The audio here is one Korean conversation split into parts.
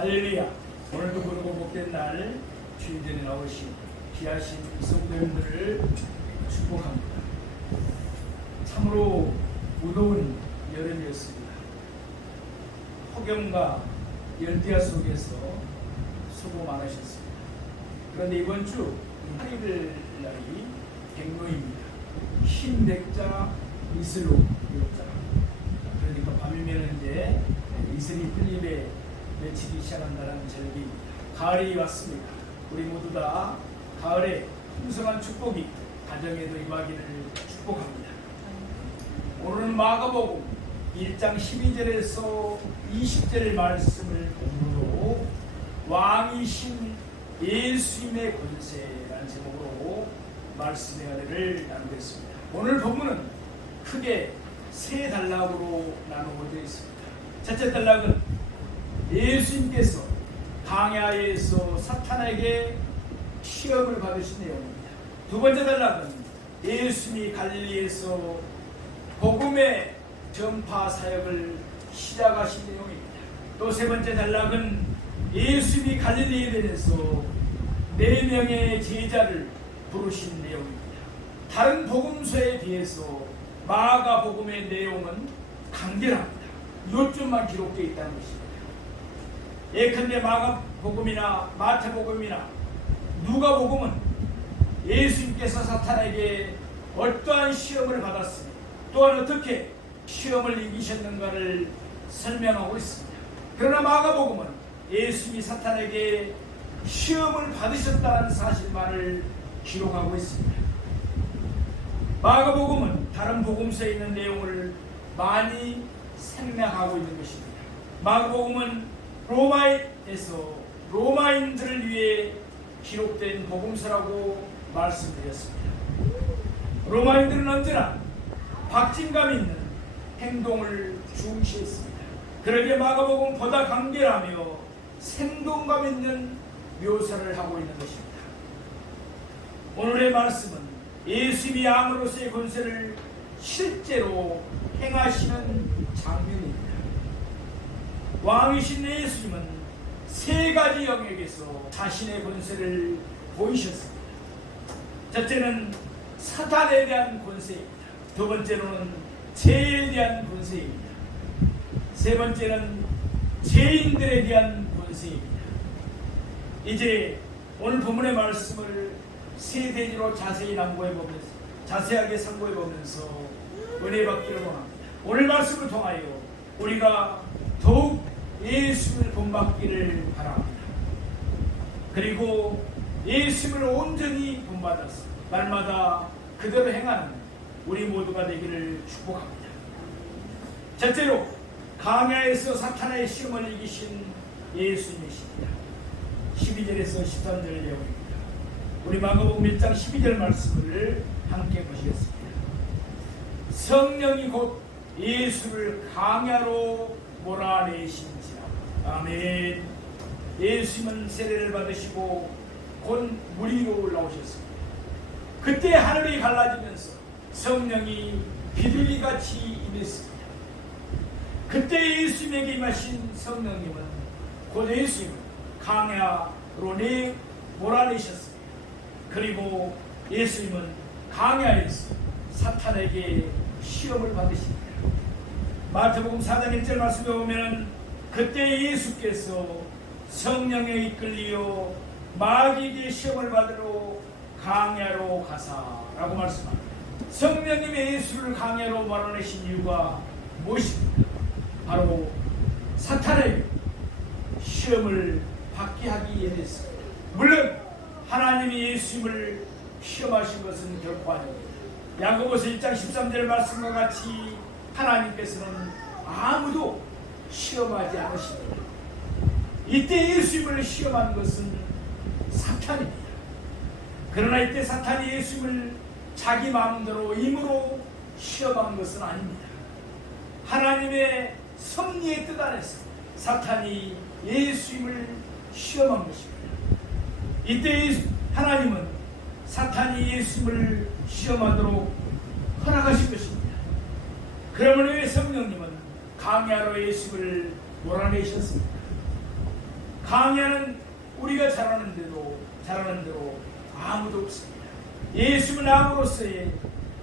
할렐루야. 오늘도 그러고 복된 날 주인전에 나오신 귀하신 성도님들을 축복합니다. 참으로 무더운 여름이었습니다. 폭염과 열대야 속에서 수고 많으셨습니다. 그런데 이번 주 8일 날이 백로입니다. 흰 백자 이슬로 요자. 그러니까 밤이면 이제 이슬이 풀림에 맺히기 시작한다는 절기입니다. 가을이 왔습니다. 우리 모두 다 가을에 풍성한 축복이 가정에도 임하기를 축복합니다. 오늘은 마가복음 1장 12절에서 20절 말씀을 본문으로 왕이신 예수님의 권세라는 제목으로 말씀의 은혜를 나누겠습니다. 오늘 본문은 크게 세 단락으로 나누어져 있습니다. 첫째 단락은 예수님께서 광야에서 사탄에게 시험을 받으신 내용입니다. 두 번째 단락은 예수님이 갈릴리에서 복음의 전파 사역을 시작하신 내용입니다. 또 세 번째 단락은 예수님이 갈릴리에 대해서 4명의 제자를 부르신 내용입니다. 다른 복음서에 비해서 마가복음의 내용은 간결합니다. 요점만 기록되어 있다는 것입니다. 예컨대 마가복음이나 마태복음이나 누가복음은 예수님께서 사탄에게 어떠한 시험을 받았으며 또한 어떻게 시험을 이기셨는가를 설명하고 있습니다. 그러나 마가복음은 예수님이 사탄에게 시험을 받으셨다는 사실만을 기록하고 있습니다. 마가복음은 다른 복음서에 있는 내용을 많이 생략하고 있는 것입니다. 마가복음은 로마에서 로마인들을 위해 기록된 복음서라고 말씀드렸습니다. 로마인들은 언제나 박진감 있는 행동을 중시했습니다. 그러기에 마가복음은 보다 간결하며 생동감 있는 묘사를 하고 있는 것입니다. 오늘의 말씀은 예수님이 양으로서의 권세를 실제로 행하시는 장면입니다. 왕이신 예수님은 세 가지 영역에서 자신의 권세를 보이셨습니다. 첫째는 사탄에 대한 권세입니다. 두 번째로는 죄에 대한 권세입니다. 세 번째는 죄인들에 대한 권세입니다. 이제 오늘 본문의 말씀을 세 대지로 자세하게 상고해 보면서 은혜 받기를 원합니다. 오늘 말씀을 통하여 우리가 더욱 예수를 본받기를 바랍니다. 그리고 예수를 온전히 본받아서 날마다 그대로 행하는 우리 모두가 되기를 축복합니다. 첫째로 광야에서 사탄의 시험을 이기신 예수님이십니다. 12절에서 13절 내용입니다. 우리 마가복음 1장 12절 말씀을 함께 보시겠습니다. 성령이 곧 예수를 광야로 몰아내신지라. 아멘. 예수님은 세례를 받으시고 곧 물 위로 올라오셨습니다. 그때 하늘이 갈라지면서 성령이 비둘기같이 임했습니다. 그때 예수님에게 임하신 성령님은 곧 예수님을 광야로 몰아내셨습니다. 그리고 예수님은 광야에서 사탄에게 시험을 받으십니다. 마태복음 4장 1절 말씀에 보면 그때 예수께서 성령에 이끌리어 마귀에게 시험을 받으러 광야로 가사라고 말씀합니다. 성령님이 예수를 광야로 몰아내신 이유가 무엇입니까? 바로 사탄에게 시험을 받게 하기 위해서입니다. 물론 하나님이 예수님을 시험하신 것은 결코 아닙니다. 야고보서 1장 13절 말씀과 같이 하나님께서는 아무도 시험하지 않으십니다. 이때 예수님을 시험한 것은 사탄입니다. 그러나 이때 사탄이 예수님을 자기 마음대로 힘으로 시험한 것은 아닙니다. 하나님의 섭리의 뜻 안에서 사탄이 예수님을 시험한 것입니다. 이때 하나님은 사탄이 예수님을 시험하도록 허락하신 것입니다. 그러므로 성령님은 광야로 예수를 몰아내셨습니다. 강야는 우리가 잘하는 대로 아무도 없습니다. 예수는 암으로서의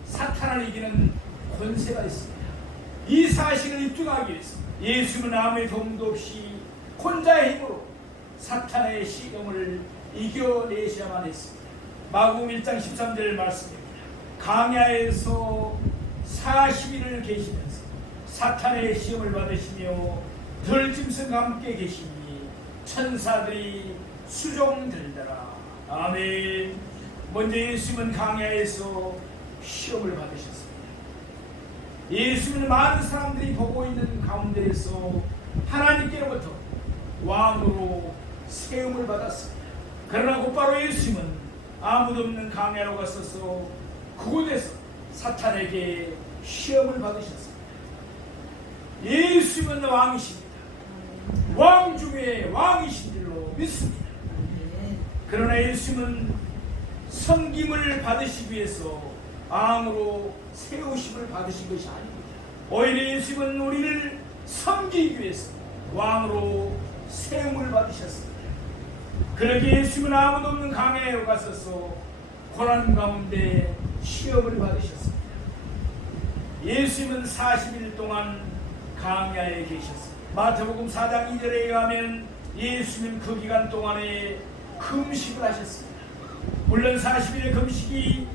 사탄을 이기는 권세가 있습니다. 이 사실을 입증하기 위해서 예수는 아무의 도움도 없이 혼자의 힘으로 사탄의 시험을 이겨내셔야만 했습니다. 마가복음 1장 13절 말씀입니다. 강야에서 40일을 계시면서 사탄의 시험을 받으시며 들짐승과 함께 계시니 천사들이 수종들더라. 아멘. 먼저 예수님은 강야에서 시험을 받으셨습니다. 예수님은 많은 사람들이 보고 있는 가운데에서 하나님께로부터 왕으로 세움을 받았습니다. 그러나 곧바로 예수님은 아무도 없는 강야로 갔어서 그곳에서 사탄에게 시험을 받으셨습니다. 예수님은 왕이십니다. 왕 중에 왕이신 줄로 믿습니다. 그러나 예수님은 섬김을 받으시기 위해서 왕으로 세우심을 받으신 것이 아닙니다. 오히려 예수님은 우리를 섬기기 위해서 왕으로 세움을 받으셨습니다. 그렇게 예수님은 아무도 없는 강야에 가셔서 고난 가운데 시험을 받으셨습니다. 예수님은 40일 동안 강야에 계셨습니다. 마태복음 4장 2절에 의하면 예수님은 그 기간 동안에 금식을 하셨습니다. 물론 40일의 금식이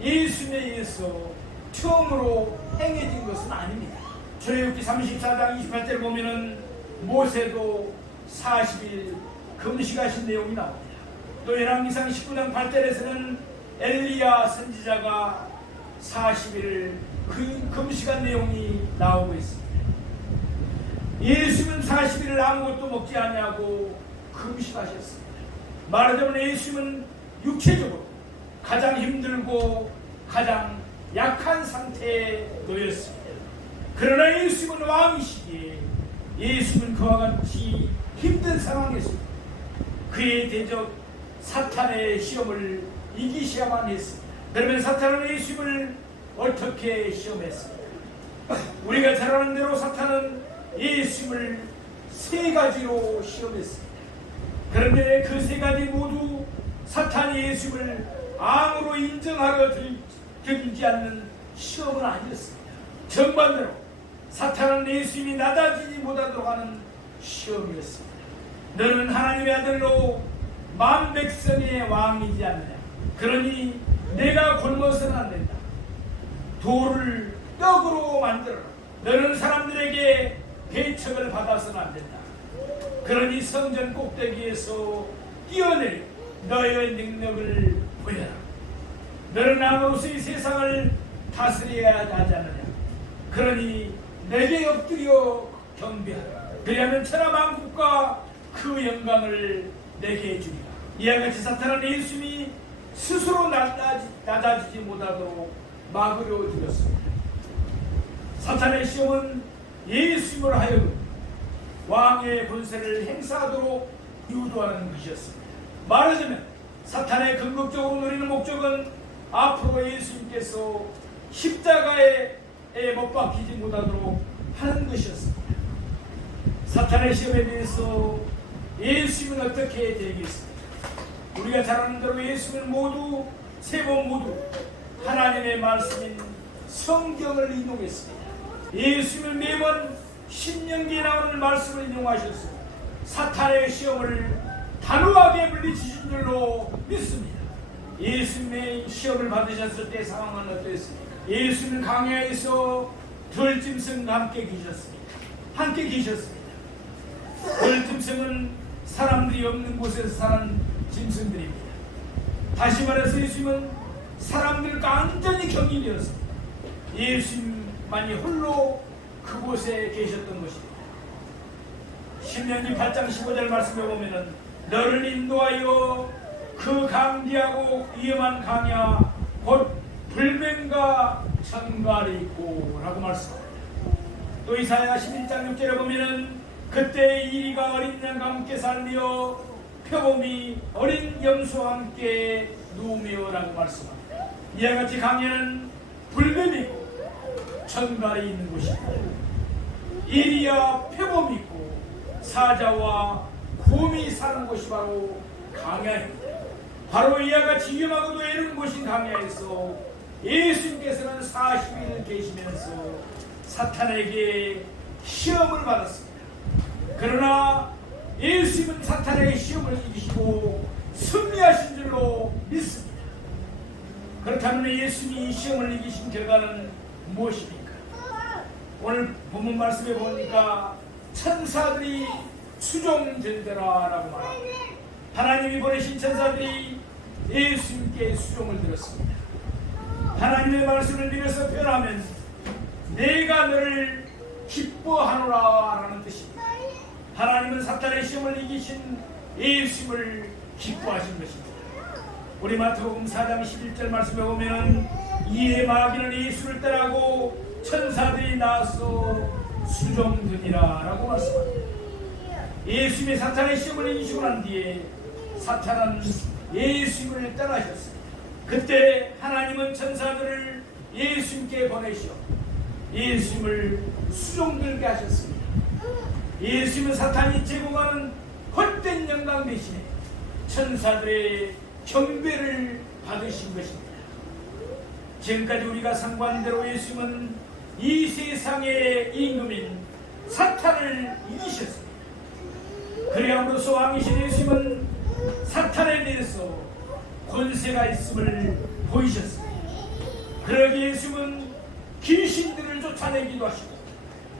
예수님에 의해서 처음으로 행해진 것은 아닙니다. 출애굽기 34장 28절을 보면은 모세도 40일 금식하신 내용이 나옵니다. 또 열왕기상 19장 8절에서는 엘리야 선지자가 40일 금식한 내용이 나오고 있습니다. 예수님은 40일을 아무것도 먹지 않냐고 금식하셨습니다. 말하자면 예수님은 육체적으로 가장 힘들고 가장 약한 상태에 놓였습니다. 그러나 예수님은 왕이시기에 예수님은 그와 같이 힘든 상황에서 그의 대적 사탄의 시험을 이기셔야만 했습니다. 그러면 사탄은 예수님을 어떻게 시험했습니까? 우리가 잘 아는 대로 사탄은 예수님을 세 가지로 시험했습니다. 그런데 그 세 가지 모두 사탄이 예수님을 왕으로 인정하려 들지 않는 시험은 아니었습니다. 정반대로 사탄은 예수님이 낮아지지 못하도록 하는 시험이었습니다. 너는 하나님의 아들로 만 백성의 왕이지 않느냐. 그러니 내가 굶어서는 안 된다. 돌을 떡으로 만들어라. 너는 사람들에게 배척을 받아서는 안 된다. 그러니 성전 꼭대기에서 뛰어내려 너의 능력을 보여라. 너는 왕으로서 이 세상을 다스려야 하지 않느냐. 그러니 내게 엎드려 경배하라. 그리하면 천하만국과 그 영광을 내게 주리라. 이와 같이 사탄은 예수님이 스스로 낮아지지 못하도록 막으려 들었습니다. 사탄의 시험은 예수님을 하여금 왕의 권세를 행사하도록 유도하는 것이었습니다. 말하자면 사탄의 궁극적으로 노리는 목적은 앞으로 예수님께서 십자가에 못 박히지 못하도록 하는 것이었습니다. 사탄의 시험에 대해서 예수님은 어떻게 대기했습니까? 우리가 잘 아는 대로 예수님은 모두 세 번 모두 하나님의 말씀인 성경을 인용했습니다. 예수님은 매번 신명기에 나오는 말씀을 인용하셨습니다. 사탄의 시험을 단호하게 물리치신 줄로 믿습니다. 예수님의 시험을 받으셨을 때 상황은 어떠했습니까? 예수님은 강야에서 들짐승과 함께 계셨습니다. 들짐승은 사람들이 없는 곳에서 사는 짐승들입니다. 다시 말해서 예수님은 사람들과 완전히 격리되었습니다. 예수님만이 홀로 그곳에 계셨던 것입니다. 신명기 8장 15절 말씀에 보면은 너를 인도하여 그 강대하고 위험한 강야 곧 불뱀과 천갈이 있고 라고 말씀합니다. 또 이사야 11장 6절에 보면은 그때 이리가 어린 양과 함께 살며 표범이 어린 염소와 함께 누우며 라고 말씀합니다. 이와 같이 강야는 불뱀이 있고 천갈이 있는 곳입니다. 이리야 표범이 있고 사자와 곰이 사는 곳이 바로 광야입니다. 바로 이와 같이 위험하고도 애는 곳인 광야에서 예수님께서는 40일 계시면서 사탄에게 시험을 받았습니다. 그러나 예수님은 사탄의 시험을 이기시고 승리하신 줄로 믿습니다. 그렇다면 예수님이 이 시험을 이기신 결과는 무엇입니까? 오늘 본문 말씀에 보니까 천사들이 수종들더라라고 말합니다. 하나님이 보내신 천사들이 예수님께 수종을 들었습니다. 하나님의 말씀을 믿어서 표현하면 내가 너를 기뻐하노라 라는 뜻입니다. 하나님은 사탄의 시험을 이기신 예수님을 기뻐하신 것입니다. 우리 마태복음 4장 11절 말씀에 보면 이에 마귀는 예수를 따라고 천사들이 나서 수종드니라 라고 말씀합니다. 예수님이 사탄의 시험을 이기시고 난 뒤에 사탄은 예수님을 떠나셨습니다. 그때 하나님은 천사들을 예수님께 보내시어 예수님을 수종들게 하셨습니다. 예수님은 사탄이 제공하는 헛된 영광 대신에 천사들의 경배를 받으신 것입니다. 지금까지 우리가 상고한 대로 예수님은 이 세상의 임금인 사탄을 이기셨습니다. 그리함으로써 왕이신 예수님은 사탄에 대해서 권세가 있음을 보이셨습니다. 그러기에 예수님은 귀신들을 쫓아내기도 하시고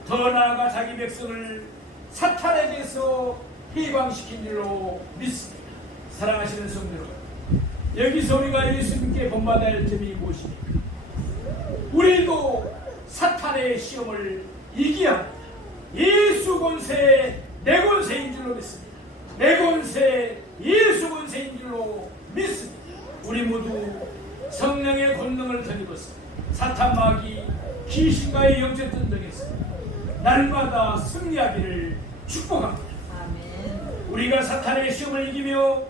더 나아가 자기 백성을 사탄에게서 해방시킨 줄로 믿습니다. 사랑하시는 성도 여러분, 여기서 우리가 예수님께 본받아야 할 점이 무엇입니까? 우리도 사탄의 시험을 이겨야 합니다. 예수 권세 내 권세인 줄로 믿습니다. 내 권세 예수 권세인 줄로 믿습니다. 우리 모두 성령의 권능을 덧입어서 사탄 마귀 귀신과의 영적 전쟁에서 날마다 승리하기를 축복합니다. 아멘. 우리가 사탄의 시험을 이기며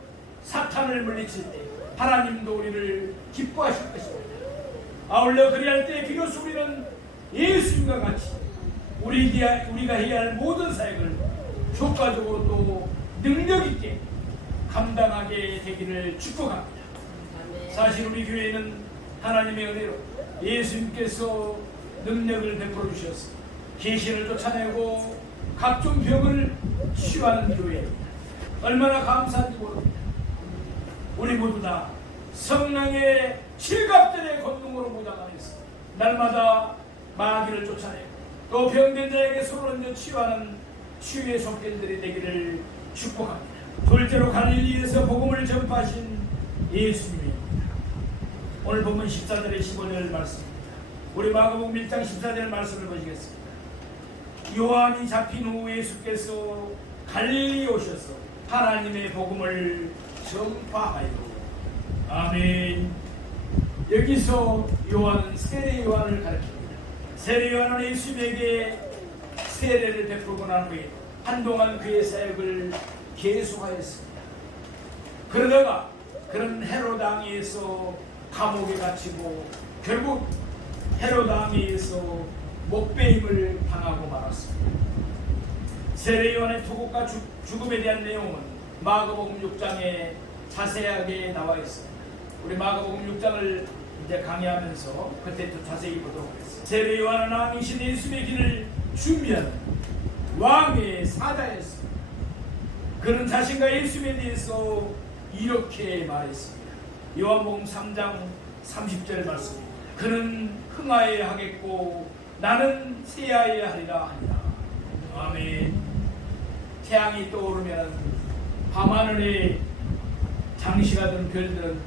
사탄을 물리칠 때 하나님도 우리를 기뻐하실 것입니다. 아울러 그리할 때 비로소 우리는 예수님과 같이 우리가 해야 할 모든 사역을 효과적으로 또 능력 있게 감당하게 되기를 축복합니다. 아멘. 사실 우리 교회는 하나님의 은혜로 예수님께서 능력을 베풀어 주셨습니다. 귀신을 쫓아내고 각종 병을 치유하는 교회입니다. 얼마나 감사한지 모릅니다. 우리 모두 다 성령의 칠갑들의 권능으로 무장하였습니다. 날마다 마귀를 쫓아내고 또 병든 자에게 손을 얹어 치유하는 치유의 손길들이 되기를 축복합니다. 둘째로 갈릴리에서 복음을 전파하신 예수님입니다. 오늘 본문 14절에 15절 말씀입니다. 우리 마가복음 1장 14절 말씀을 보시겠습니다. 요한이 잡힌 후 예수께서 갈릴리에 오셔서 하나님의 복음을 전파하여. 아멘. 여기서 요한은 세례 요한을 가르칩니다. 세례 요한은 예수님에게 세례를 베풀고 난 후에 한동안 그의 사역을 계속하였습니다. 그러다가 그런 헤롯 왕에서 감옥에 갇히고 결국 헤롯 왕에서 목배임을 당하고 말았습니다. 세례 요한의 투국과 죽음에 대한 내용은 마가복음 6장에 자세하게 나와 있습니다. 우리 마가복음 6장을 이제 강의하면서 그때 또 자세히 보도록 하겠습니다. 세례 요한은 왕이신 예수님의 길을 준비하는 왕의 사자였습니다. 그는 자신과 예수님에 대해서 이렇게 말했습니다. 요한복음 3장 30절 말씀입니다. 그는 흥하여야 하겠고 나는 쇠하여야 하리라 하니라. 아멘. 태양이 떠오르면 밤하늘에 장시가든 별들은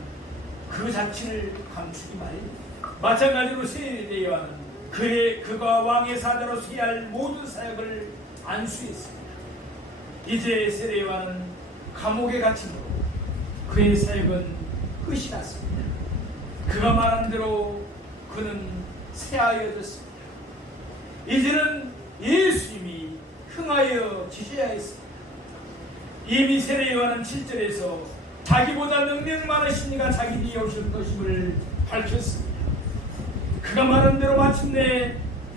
그 자취를 감추기 마련입니다. 마찬가지로 세례 요한은 그가 왕의 사자로 수행할 모든 사역을 안수했습니다. 이제 세례 요한은 감옥에 갇힘으로 그의 사역은 끝이 났습니다. 그가 말한 대로 그는 새하여졌습니다. 이제는 예수님이 흥하여 지셔야 했습니다. 이미 세례 요한은 7절에서 자기보다 능력 많으신 이가 자기 뒤에 오실 것임을 밝혔습니다. 그가 말한 대로 마침내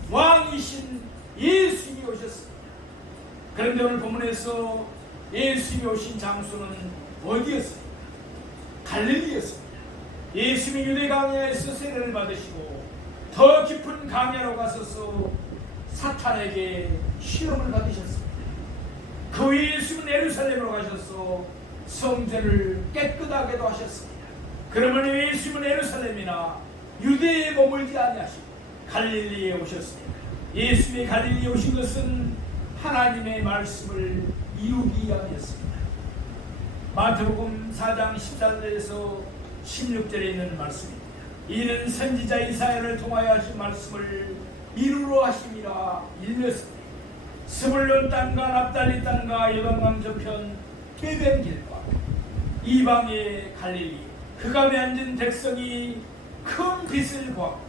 왕이신 예수님이 오셨습니다. 그런데 오늘 본문에서 예수님이 오신 장소는 어디였습니까? 갈릴리였습니다. 예수님이 유대 광야에서 세례를 받으시고 더 깊은 광야로 가서서 사탄에게 시험을 받으셨습니다. 그 후에 예수님은 예루살렘으로 가셔서 성전을 깨끗하게도 하셨습니다. 그러면 예수님은 예루살렘이나 유대에 머물지 아니하시고 갈릴리에 오셨습니다. 예수님이 갈릴리에 오신 것은 하나님의 말씀을 이루기 위함이었습니다. 마태복음 4장 14절에서 16절에 있는 말씀입니다. 이는 선지자 이사야를 통하여 하신 말씀을 이루러 하심이라 일렀습니다. 스불론 땅과 납달리 땅과 요단강 저편 베벤 길과 이방의 갈릴리 흑암에 앉은 백성이 큰 빛을 보았고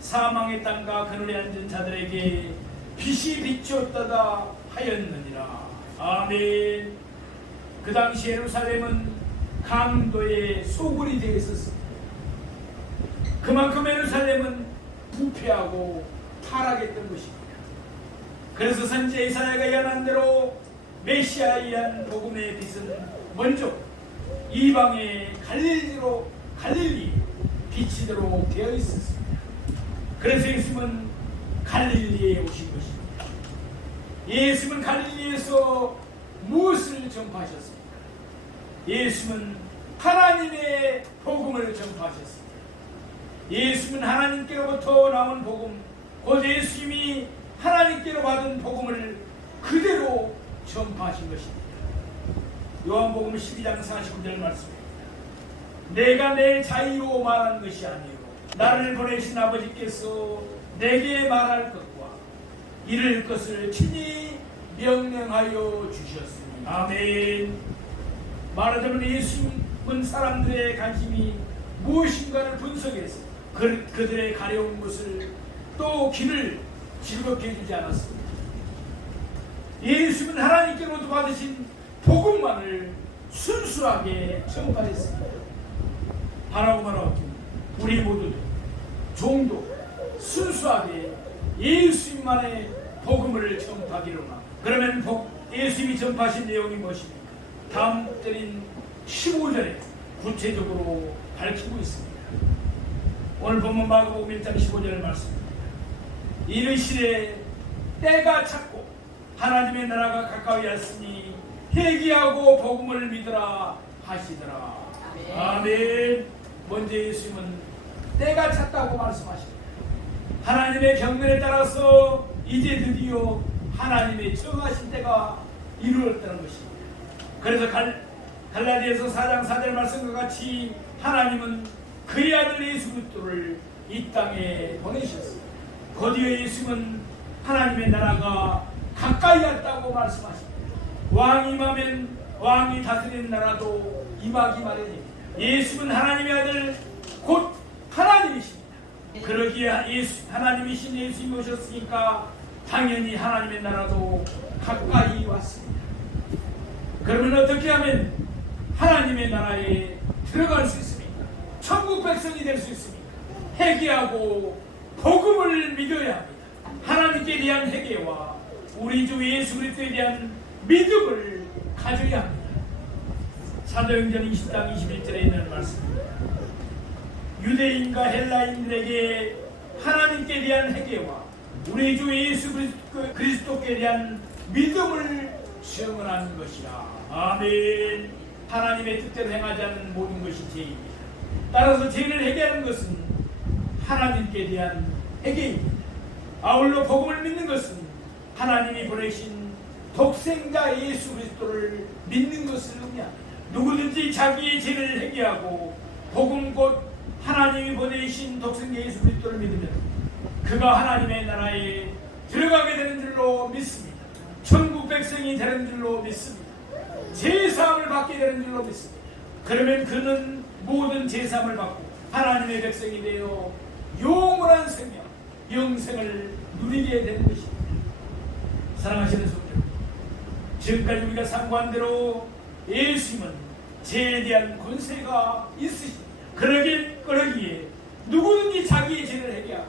사망의 땅과 그늘에 앉은 자들에게 빛이 비추었다다 하였느니라. 아멘. 그 당시 예루살렘은 강도의 소굴이 되어 있었습니다. 그만큼 예루살렘은 부패하고 타락했던 것입니다. 그래서 선지자 이사야가 예언한 대로 메시아에 의한 복음의 빛은 먼저 이방의 갈릴리 비치도록 되어 있었습니다. 그래서 예수님은 갈릴리에 오신 것입니다. 예수님은 갈릴리에서 무엇을 전파하셨습니까? 예수님은 하나님의 복음을 전파하셨습니다. 예수님은 하나님께로부터 나온 복음, 곧 예수님이 하나님께로 받은 복음을 그대로 전파하신 것입니다. 요한복음 12장 49절 말씀입니다. 내가 내 자의로 말한 것이 아니요 나를 보내신 아버지께서 내게 말할 것과 이를 것을 친히 명령하여 주셨습니다. 아멘. 말하자면 예수님은 사람들의 관심이 무엇인가를 분석해서 그들의 가려운 것을 또 길을 즐겁게 해주지 않았습니다. 예수님은 하나님께로부터 받으신 복음만을 순수하게 전파했습니다. 바라고 말하옵니다. 우리 모두도 종도 순수하게 예수님만의 복음을 전파하기로나. 그러면 예수님이 전파하신 내용이 무엇입니까? 다음 절인 15절에 구체적으로 밝히고 있습니다. 오늘 본문 마가복음 1장 15절 말씀입니다. 이르시되 때가 찼고 하나님의 나라가 가까이 왔으니 회개하고 복음을 믿으라 하시더라. 아멘. 먼저 예수님은 때가 찼다고 말씀하십니다. 하나님의 경륜에 따라서 이제 드디어 하나님의 정하신 때가 이루어졌다는 것입니다. 그래서 갈라디아서 4장 4절 말씀과 같이 하나님은 그의 아들 예수 그리스도를 이 땅에 보내셨습니다. 곧이어 예수님은 하나님의 나라가 가까이 왔다고 말씀하십니다. 왕이 임하면 왕이 다스리는 나라도 임하기 마련입니다. 예수는 하나님의 아들 곧 하나님이십니다. 그러기에 하나님이신 예수님이 오셨으니까 당연히 하나님의 나라도 가까이 왔습니다. 그러면 어떻게 하면 하나님의 나라에 들어갈 수 있습니까? 천국 백성이 될 수 있습니까? 회개하고 복음을 믿어야 합니다. 하나님께 대한 회개와 우리 주 예수 그리스도에 대한 믿음을 가져야 합니다. 사도행전 20장 21절에 있는 말씀입니다. 유대인과 헬라인들에게 하나님께 대한 회개와 우리 주 예수 그리스도께 대한 믿음을 증언하는 것이라. 아멘. 하나님의 뜻대로 행하지 않는 모든 것이 죄입니다. 따라서 죄를 회개하는 것은 하나님께 대한 회개입니다. 아울러 복음을 믿는 것은 하나님이 보내신 독생자 예수 그리스도를 믿는 것을 의미합니다. 누구든지 자기의 죄를 회개하고 복음 곧 하나님이 보내신 독생자 예수 그리스도를 믿으면 그가 하나님의 나라에 들어가게 되는 줄로 믿습니다. 천국 백성이 되는 줄로 믿습니다. 제사함을 받게 되는 줄로 믿습니다. 그러면 그는 모든 제사함을 받고 하나님의 백성이 되어 영원한 생명, 영생을 누리게 되는 것입니다. 사랑하시는 성도, 지금까지 우리가 상고한 대로 예수님은 죄에 대한 권세가 있으십니다. 그러기에 누구든지 자기의 죄를 회개하고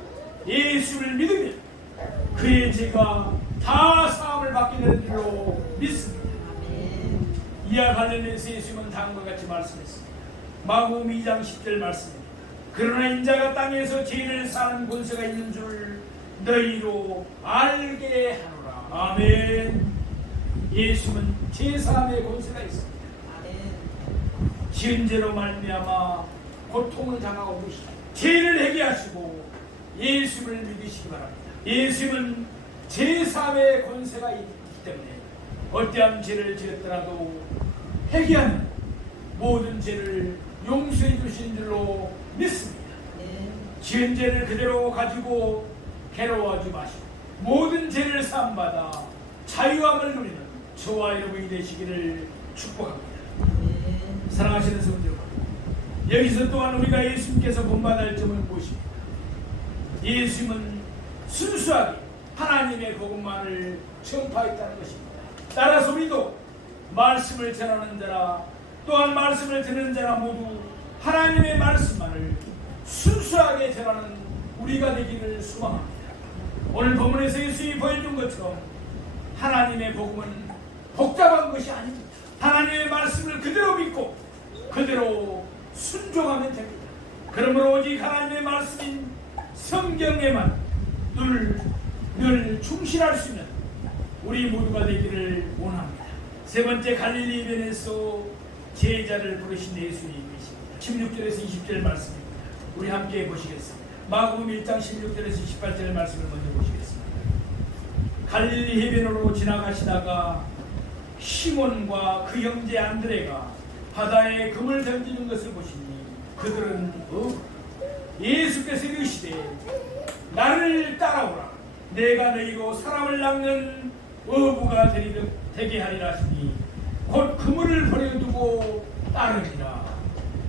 예수를 믿으면 그의 죄가 다 사함을 받게 되는 줄로 믿습니다. 이와 관련해서 예수님은 다음과 같이 말씀했습니다. 마가복음 2장 10절 말씀입니다. 그러나 인자가 땅에서 죄인을 사는 권세가 있는 줄 너희로 알게 하노라. 아멘. 예수님은 제3의 권세가 있습니다. 지은 죄로 말미암아 고통을 당하고 계시다. 죄를 회개하시고 예수를 믿으시기 바랍니다. 예수님은 제3의 권세가 있기 때문에 어떠한 죄를 지었더라도 회개하면 모든 죄를 용서해 주신 줄로 믿습니다. 지은 죄를 그대로 가지고 괴로워하지 마시고 모든 죄를 사함받아 자유함을 누리는 저와 여러분이 되시기를 축복합니다. 사랑하시는 성도 여러분, 여기서 또한 우리가 예수님께서 본받아야 할 점은 무엇입니까? 예수님은 순수하게 하나님의 복음만을 전파했다는 것입니다. 따라서 우리도 말씀을 전하는 자라 또한 말씀을 듣는 자라 모두 하나님의 말씀만을 순수하게 전하는 우리가 되기를 소망합니다. 오늘 본문에서 예수님이 보여준 것처럼 하나님의 복음은 복잡한 것이 아닙니다. 하나님의 말씀을 그대로 믿고 그대로 순종하면 됩니다. 그러므로 오직 하나님의 말씀인 성경에만 늘 충실할 수 있는 우리 모두가 되기를 원합니다. 세 번째, 갈릴리 해변에서 제자를 부르신 예수님이 계십니다. 16절에서 20절 말씀입니다. 우리 함께 보시겠습니다. 마가복음 1장 16절에서 18절 말씀을 먼저 보시겠습니다. 갈릴리 해변으로 지나가시다가 시몬과 그 형제 안드레가 바다에 금을 던지는 것을 보시니 그들은 예수께서 이르시되 나를 따라오라. 내가 너희로 사람을 낚는 어부가 되게 하리라 하시니 곧 그물을 버려두고 따르니라.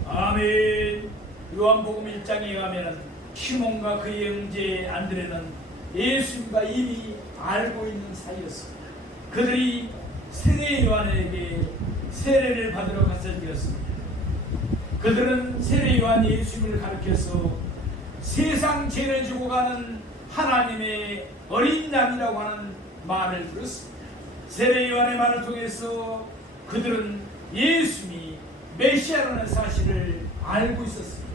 아멘. 요한복음 1장에 가면 시몬과 그의 형제 안드레는 예수님과 이미 알고 있는 사이였습니다. 그들이 세례 요한에게 세례를 받으러 갔을 때였습니다. 그들은 세례 요한 예수님을 가르쳐서 세상 죄를 지고 가는 하나님의 어린 양이라고 하는 말을 들었습니다. 세례 요한의 말을 통해서 그들은 예수님이 메시아라는 사실을 알고 있었습니다.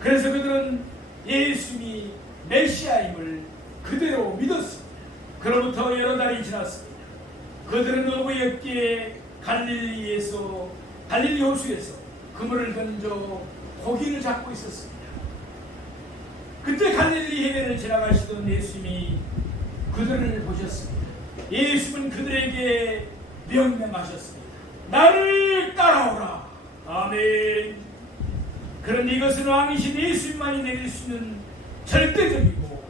그래서 그들은 예수님이 메시아임을 그대로 믿었습니다. 그로부터 여러 달이 지났습니다. 그들은 어부였기에 갈릴리 호수에서 그물을 던져 고기를 잡고 있었습니다. 그때 갈릴리 해변을 지나가시던 예수님이 그들을 보셨습니다. 예수님은 그들에게 명령하셨습니다. 나를 따라오라. 아멘. 그런데 이것은 왕이신 예수님만이 내릴 수 있는 절대적이고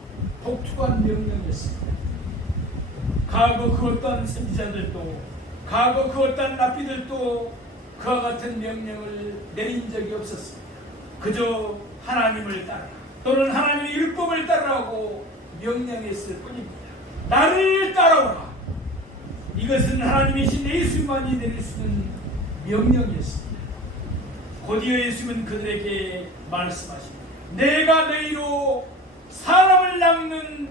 독특한 명령이었습니다. 과거 그 어떤 선지자들도 과거 그 어떤 랍비들도 그와 같은 명령을 내린 적이 없었습니다. 그저 하나님을 따라 또는 하나님의 율법을 따르라고 명령했을 뿐입니다. 나를 따라오라. 이것은 하나님이신 예수만이 내릴 수 있는 명령이었습니다. 곧이어 예수님은 그들에게 말씀하십니다. 내가 너희로 사람을 낚는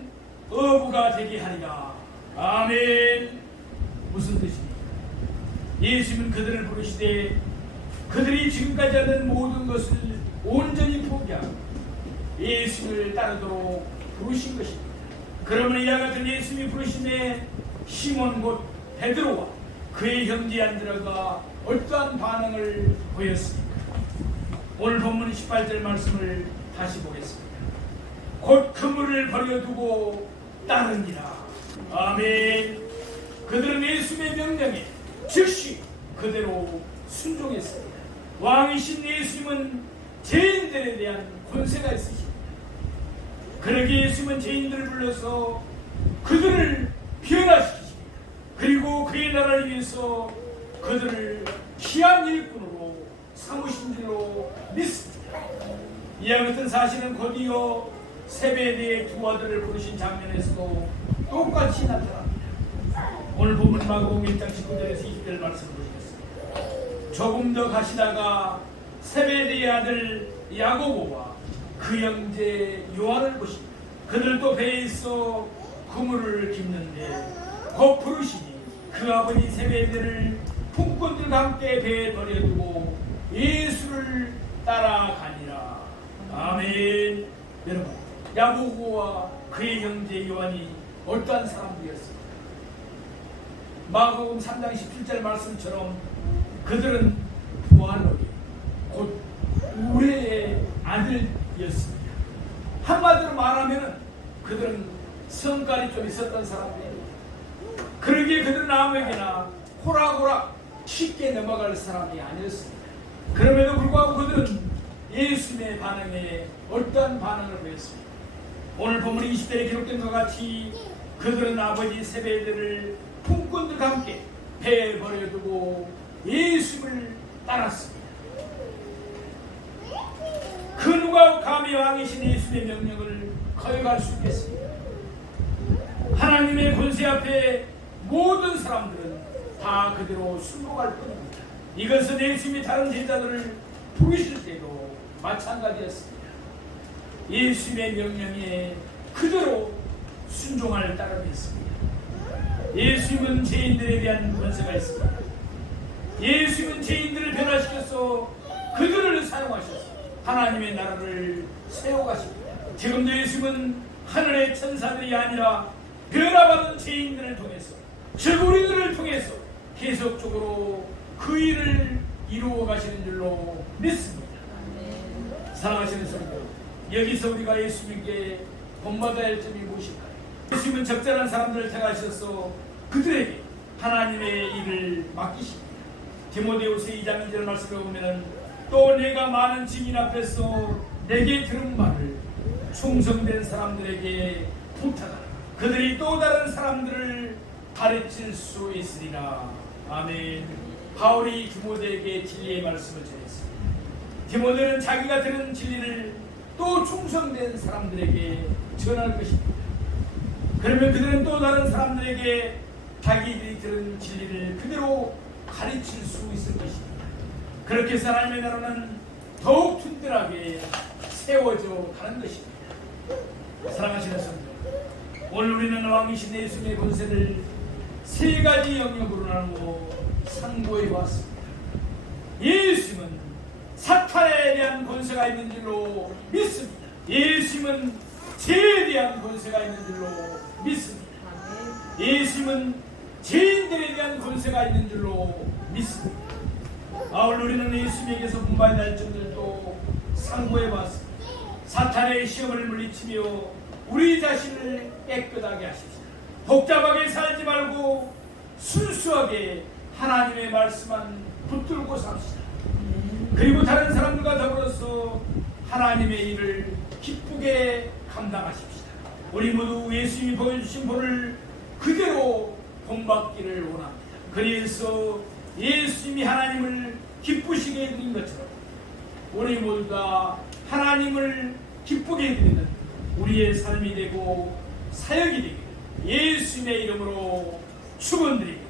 어부가 되게 하리라. 아멘. 무슨 뜻입니까? 예수님은 그들을 부르시되 그들이 지금까지 하던 모든 것을 온전히 포기하고 예수님을 따르도록 부르신 것입니다. 그러면 이와 같은 예수님이 부르심에 시몬 곧 베드로와 그의 형제 안드레가 어떠한 반응을 보였습니까? 오늘 본문 18절 말씀을 다시 보겠습니다. 곧 그물을 버려두고 따르니라. 아멘. 그들은 예수님의 명령에 즉시 그대로 순종했습니다. 왕이신 예수님은 죄인들에 대한 권세가 있으십니다. 그러기에 예수님은 죄인들을 불러서 그들을 변화시키십니다. 그리고 그의 나라를 위해서 그들을 귀한 일꾼으로 삼으신 줄로 믿습니다. 이와 같은 사실은 곧이어 세베대의 두 아들을 부르신 장면에서도 똑같이 나타납니다. 오늘 본문 마가복음 1장 19절에서 20절 말씀을 보시겠습니다. 조금 더 가시다가 세베대의 아들 야고보와 그 형제 요한을 보십니다. 그들도 배에 있어 그물을 깁는데 곧 부르시니 그 아버지 세베대를 품꾼들 품꾼들과 함께 배에 버려두고 예수를 따라가니라. 아멘. 여러분, 야고보와 그의 형제 요한이 어떠한 사람들이었습니까? 마가복음 3장 17절 말씀처럼 그들은 부하노리 곧 우레의 아들이었습니다. 한마디로 말하면 그들은 성깔이 좀 있었던 사람들이에요. 그러기에 그들은 아무에게나 호락호락 쉽게 넘어갈 사람이 아니었습니다. 그럼에도 불구하고 그들은 예수님의 반응에 어떠한 반응을 보였습니까? 오늘 본문 20절에 기록된 것 같이 그들은 아버지 세베대를 품꾼들과 함께 배에 버려두고 예수를 따랐습니다. 그 누가 감히 왕이신 예수의 명령을 거역할 수 있겠습니까? 하나님의 권세 앞에 모든 사람들은 다 그대로 순종할 뿐입니다. 이것은 예수님이 다른 제자들을 부르실 때도 마찬가지였습니다. 예수님의 명령에 그대로 순종할 따름이었습니다. 예수님은 죄인들에 대한 권세가 있습니다. 예수님은 죄인들을 변화시켜서 그들을 사용하셔서 하나님의 나라를 세워가십니다. 지금도 예수님은 하늘의 천사들이 아니라 변화받은 죄인들을 통해서 즉 우리들을 통해서 계속적으로 그 일을 이루어 가시는 줄로 믿습니다. 사랑하시는 성도, 여기서 우리가 예수님께 본받아야 할 점이 무엇일까요? 예수님은 적절한 사람들을 택하셔서 그들에게 하나님의 일을 맡기십니다. 디모데후서 2장 2절 말씀을 보면 또 내가 많은 증인 앞에서 내게 들은 말을 충성된 사람들에게 부탁하라. 그들이 또 다른 사람들을 가르칠 수 있으리라. 아멘. 바울이 디모데에게 진리의 말씀을 전했습니다. 디모데는 자기가 들은 진리를 또 충성된 사람들에게 전할 것입니다. 그러면 그들은 또 다른 사람들에게 자기들이 들은 진리를 그대로 가르칠 수 있을 것입니다. 그렇게 해서 하나님의 나라는 더욱 튼튼하게 세워져 가는 것입니다. 사랑하시는 성도, 오늘 우리는 왕이신 예수님의 권세를 세 가지 영역으로 나누어 상고해 보았습니다. 예수님은 사탄에 대한 권세가 있는 줄로 믿습니다. 예수님은 죄에 대한 권세가 있는 줄로 믿습니다. 예수님은 죄인들에 대한 권세가 있는 줄로 믿습니다. 오늘 우리는 예수님에게서 분발해야 할 점들도 상고해 봤습니다. 사탄의 시험을 물리치며 우리 자신을 깨끗하게 하십시오. 복잡하게 살지 말고 순수하게 하나님의 말씀만 붙들고 삽시다. 그리고 다른 사람들과 더불어서 하나님의 일을 기쁘게 감당하십시다. 우리 모두 예수님이 보여주신 본을 그대로 본받기를 원합니다. 그래서 예수님이 하나님을 기쁘시게 해드린 것처럼 우리 모두가 하나님을 기쁘게 해드리는 우리의 삶이 되고 사역이 되기를 예수님의 이름으로 축원드립니다.